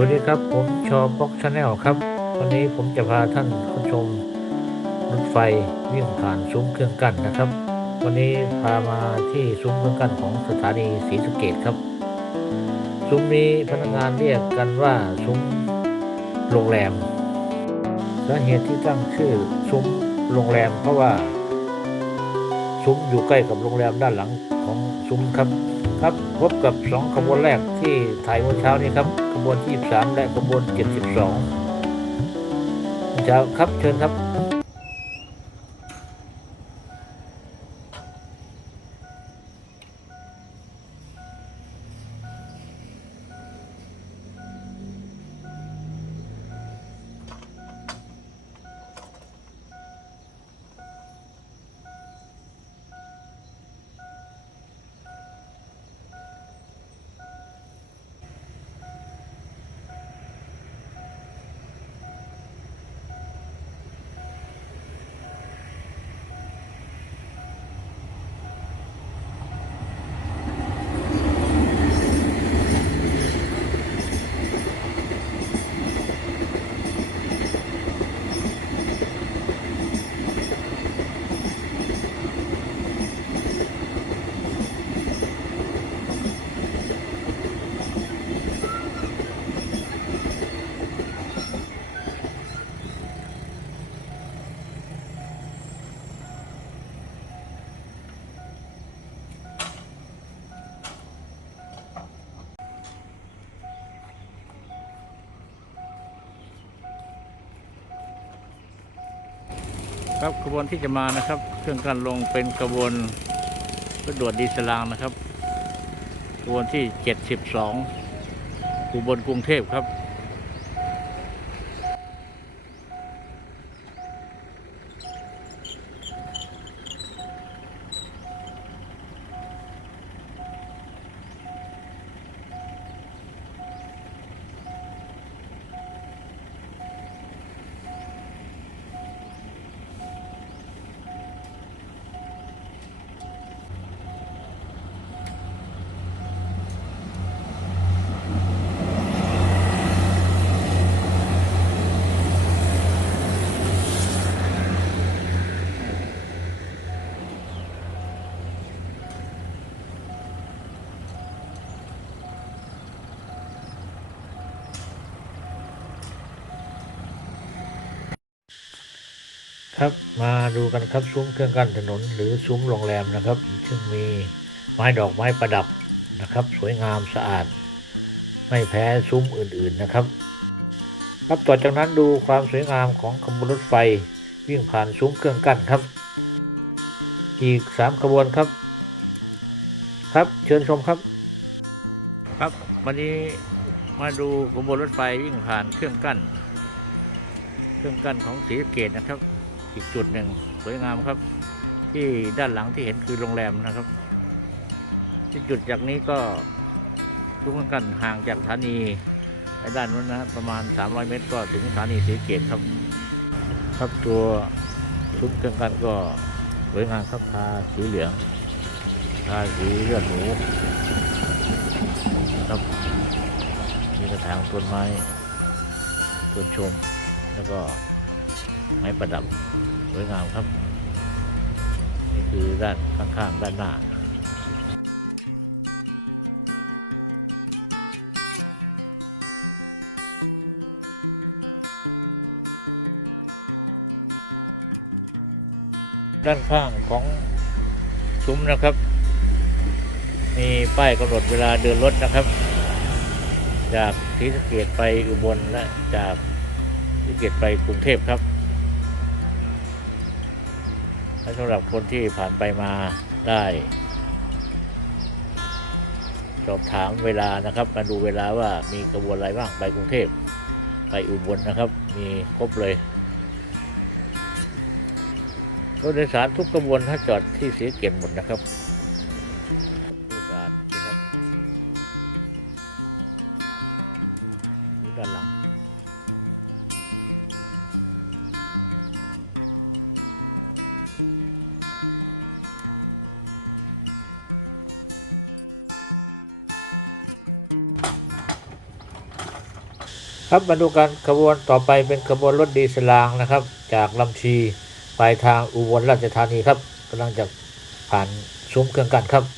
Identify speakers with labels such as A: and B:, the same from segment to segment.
A: วัสดีครับ ผมชอบ็อกชาแนลครับ วันนี้ผมจะพาท่านผู้ชมรถไฟวิ่งผ่านซุ้มเครื่องกั้นนะครับ วันนี้พามาที่ซุ้มเครื่องกั้นของสถานีศรีสะเกดครับ ซุ้มนี้พนักงานเรียกกันว่าซุ้มโรงแรมสาเหตุที่ตั้งชื่อซุ้มโรงแรมเพราะว่า ซุ้มอยู่ใกล้กับโรงแรมด้านหลังของซุ้มครับ ครับพบกับสองขบวนแรกที่ถ่ายเมื่อเช้านี้ครับ ขบวนที่ 23 และขบวน 72เช้าครับเชิญครับ ครับขบวนที่จะมานะครับ เครื่องการลงเป็นขบวนรถด่วนดีสลางนะครับขบวนที่ 72อุบลกรุงเทพครับ ครับมาดูกันครับซุ้มเครื่องกั้นถนน หรือซุ้มโรงแรมนะครับ ซึ่งมีไม้ดอกไม้ประดับนะครับ สวยงามสะอาด ไม่แพ้ซุ้มอื่นๆนะครับ ครับต่อจากนั้นดูความสวยงามของขบวนรถไฟวิ่งผ่านซุ้มเครื่องกั้นครับ อีกสามขบวนครับ ครับเชิญชมครับ ครับวันนี้มาดูขบวนรถไฟวิ่งผ่านเครื่องกั้น เครื่องกั้นของศรีเกตนะครับ อีกจุดหนึ่งสวยงามครับ ที่ด้านหลังที่เห็นคือโรงแรมนะครับ ที่จุดจากนี้ก็ทุกเครื่องกั้นห่างจากสถานีไปด้านนู้นนะประมาณ 300 เมตรก็ถึงสถานีศรีเกตครับ ครับตัวซุ้มเครื่องกันก็สวยงามครับทาสีเหลืองทาสีเลือดหมูครับมีกระถางต้นไม้ต้นชมแล้วก็ ไม้ประดับสวยงามครับ นี่คือด้านข้างๆ ด้านหน้าด้านข้างของซุ้มนะครับ มีป้ายกำหนดเวลาเดินรถนะครับ จากศรีสะเกดไปอุบลและจากศรีสะเกดไปกรุงเทพครับ และสำหรับคนที่ผ่านไปมาได้ สอบถามเวลานะครับ มาดูเวลาว่ามีกระบวนอะไรบ้างไปกรุงเทพไปอุบลนะครับ มีครบเลยรถโดยสารทุกกระบวนถ้าจอดที่เสียเกดหมดนะครับ ครับมาดูกันขบวนต่อไปเป็นขบวนรถดีสลางนะครับ จากลำชีไปทางอุบลราชธานีครับกำลังจะผ่านซุ้มเครื่องกันครับ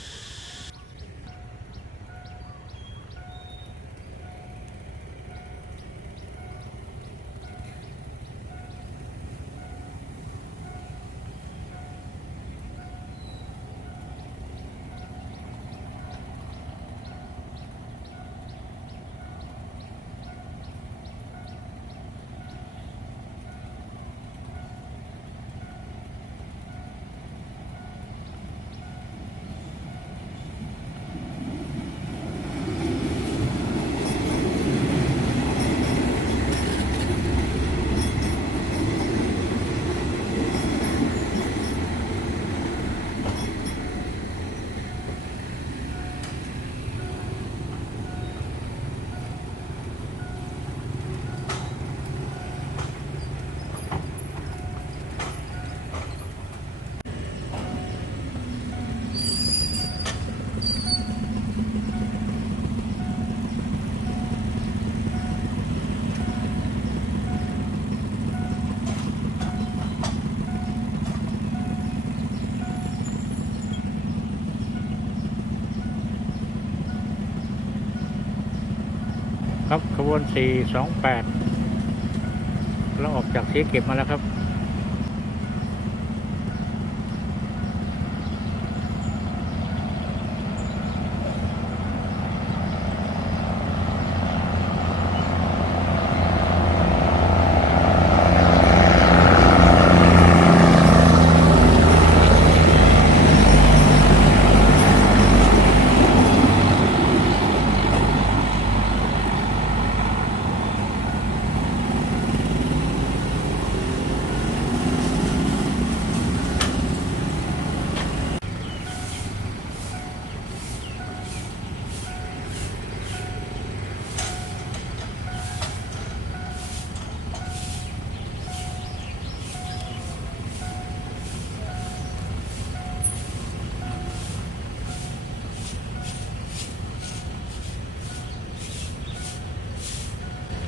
A: ครับขบวน 428 เราออกจากเสียเก็บมาแล้วครับ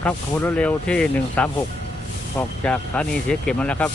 A: ครับขบวนรถเร็วที่ 136 ออกจากสถานีเสียเก็บมาแล้วครับ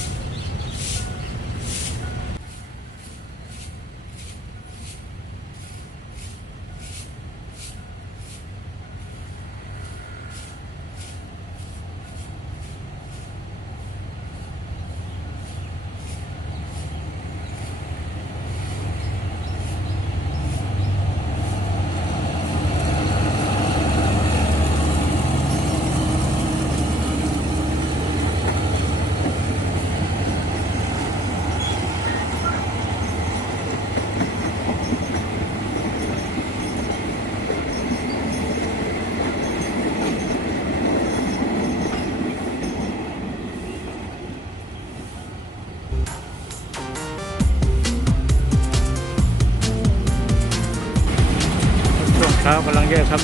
A: ช้ากำลังเยอะครับ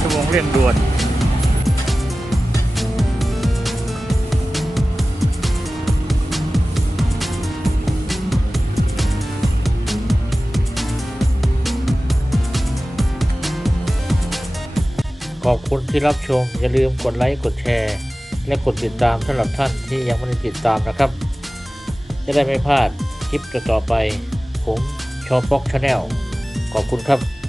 A: ชั่วโมงเร่งด่วนขอบคุณที่รับชม อย่าลืมกดไลค์ กดแชร์ และกดติดตามสำหรับท่านที่ยังไม่ได้ติดตามนะครับ จะได้ไม่พลาดคลิปต่อๆไป ผมชอปอกชาแนลขอบคุณครับ